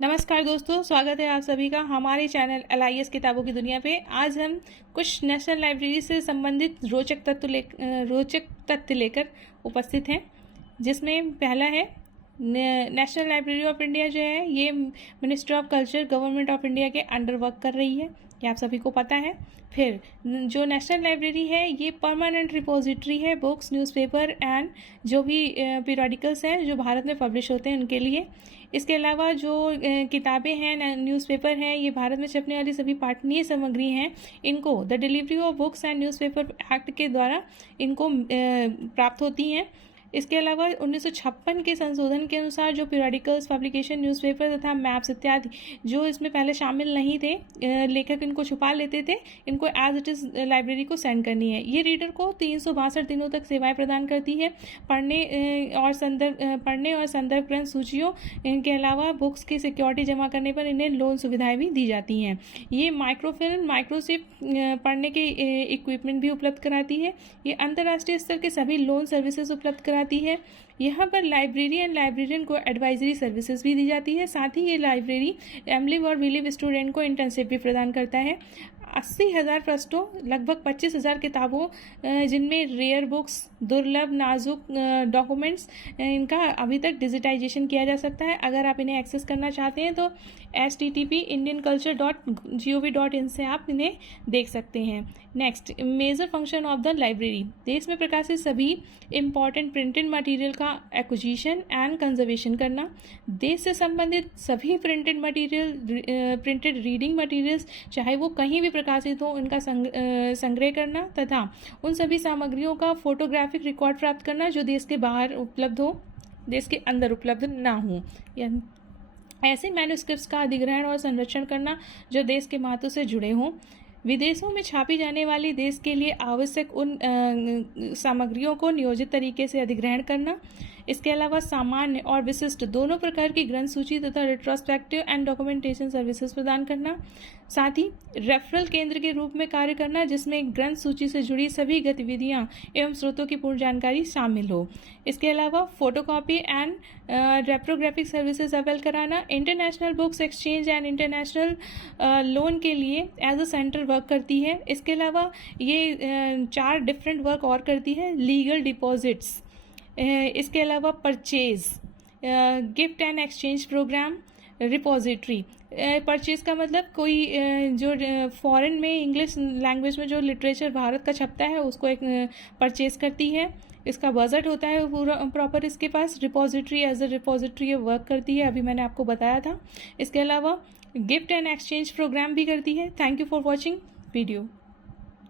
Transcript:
नमस्कार दोस्तों, स्वागत है आप सभी का हमारे चैनल LIS किताबों की दुनिया पे। आज हम कुछ नेशनल लाइब्रेरी से संबंधित रोचक तथ्य लेकर उपस्थित हैं, जिसमें पहला है नेशनल लाइब्रेरी ऑफ इंडिया जो है ये ministry of culture government of India के अंडर वर्क कर रही है, ये आप सभी को पता है। फिर जो नेशनल लाइब्रेरी है ये परमानेंट रिपोजिटरी है बुक्स, न्यूज़पेपर एंड जो भी पीरियडिकल्स हैं जो भारत में पब्लिश होते हैं उनके लिए। इसके अलावा जो किताबें हैं, न्यूज़पेपर हैं, ये भारत में छपने वाली सभी पाठनीय सामग्री हैं, इनको the delivery of books and newspaper act के द्वारा इनको प्राप्त होती हैं। इसके अलावा 1956 के संशोधन के अनुसार जो पीरियडिकल्स, पब्लिकेशन, न्यूज़पेपर तथा मैप्स इत्यादि जो इसमें पहले शामिल नहीं थे, लेखक इनको छुपा लेते थे, इनको एज इट इज़ लाइब्रेरी को सेंड करनी है। ये रीडर को 362 दिनों तक सेवाएं प्रदान करती है। पढ़ने और संदर्भ ग्रंथ सूचियों के अलावा बुक्स की सिक्योरिटी जमा करने पर इन्हें लोन सुविधाएं भी दी जाती हैं। ये माइक्रोफिल्म, माइक्रोचिप पढ़ने के इक्विपमेंट भी उपलब्ध कराती है। ये अंतर्राष्ट्रीय स्तर के सभी लोन सर्विसेज उपलब्ध कराती है। यहाँ पर लाइब्रेरी एंड लाइब्रेरियन को एडवाइजरी सर्विसेज भी दी जाती है। साथ ही ये लाइब्रेरी एमलिव और विलिव स्टूडेंट को इंटर्नशिप भी प्रदान करता है। 80,000 पृष्ठों, लगभग 25,000 किताबों, जिनमें रेयर बुक्स, दुर्लभ नाजुक डॉक्यूमेंट्स, इनका अभी तक डिजिटाइजेशन किया जा सकता है। अगर आप इन्हें एक्सेस करना चाहते हैं तो http://indianculture.gov.in से आप इन्हें देख सकते हैं। Next, major function of the library. देश में प्रकाशित सभी इम्पॉर्टेंट प्रिंटेड मटेरियल का एक्विजिशन एंड कंजर्वेशन करना, देश से संबंधित सभी प्रिंटेड रीडिंग मटेरियल्स चाहे वो कहीं भी प्रकाशित हो उनका संग्रह करना तथा उन सभी सामग्रियों का फोटोग्राफिक रिकॉर्ड प्राप्त करना जो देश के बाहर उपलब्ध हो, देश के अंदर उपलब्ध ना हो। ऐसे मैन्युस्क्रिप्ट्स का अधिग्रहण और संरक्षण करना जो देश के महत्व से जुड़े हों। विदेशों में छापी जाने वाली देश के लिए आवश्यक उन सामग्रियों को नियोजित तरीके से अधिग्रहण करना। इसके अलावा सामान्य और विशिष्ट दोनों प्रकार की ग्रंथ सूची तथा रिट्रोस्पेक्टिव एंड डॉक्यूमेंटेशन सर्विसेज प्रदान करना। साथ ही रेफरल केंद्र के रूप में कार्य करना, जिसमें ग्रंथ सूची से जुड़ी सभी गतिविधियां एवं स्रोतों की पूर्ण जानकारी शामिल हो। इसके अलावा फोटोकॉपी एंड रेप्रोग्राफिक सर्विसेज अवेल कराना। International books exchange and international loan के लिए एज अ सेंटर वर्क करती है। इसके अलावा ये 4 डिफरेंट वर्क और करती है। लीगल डिपॉजिट्स, इसके अलावा purchase, gift and exchange programme, repository. Purchase का मतलब कोई जो फॉरेन में इंग्लिश लैंग्वेज में जो लिटरेचर भारत का छपता है उसको एक परचेज करती है। इसका बजट होता है पूरा प्रॉपर इसके पास। Repository as a repository work करती है, अभी मैंने आपको बताया था। इसके अलावा गिफ्ट एंड एक्सचेंज प्रोग्राम भी करती है। Thank you for watching video.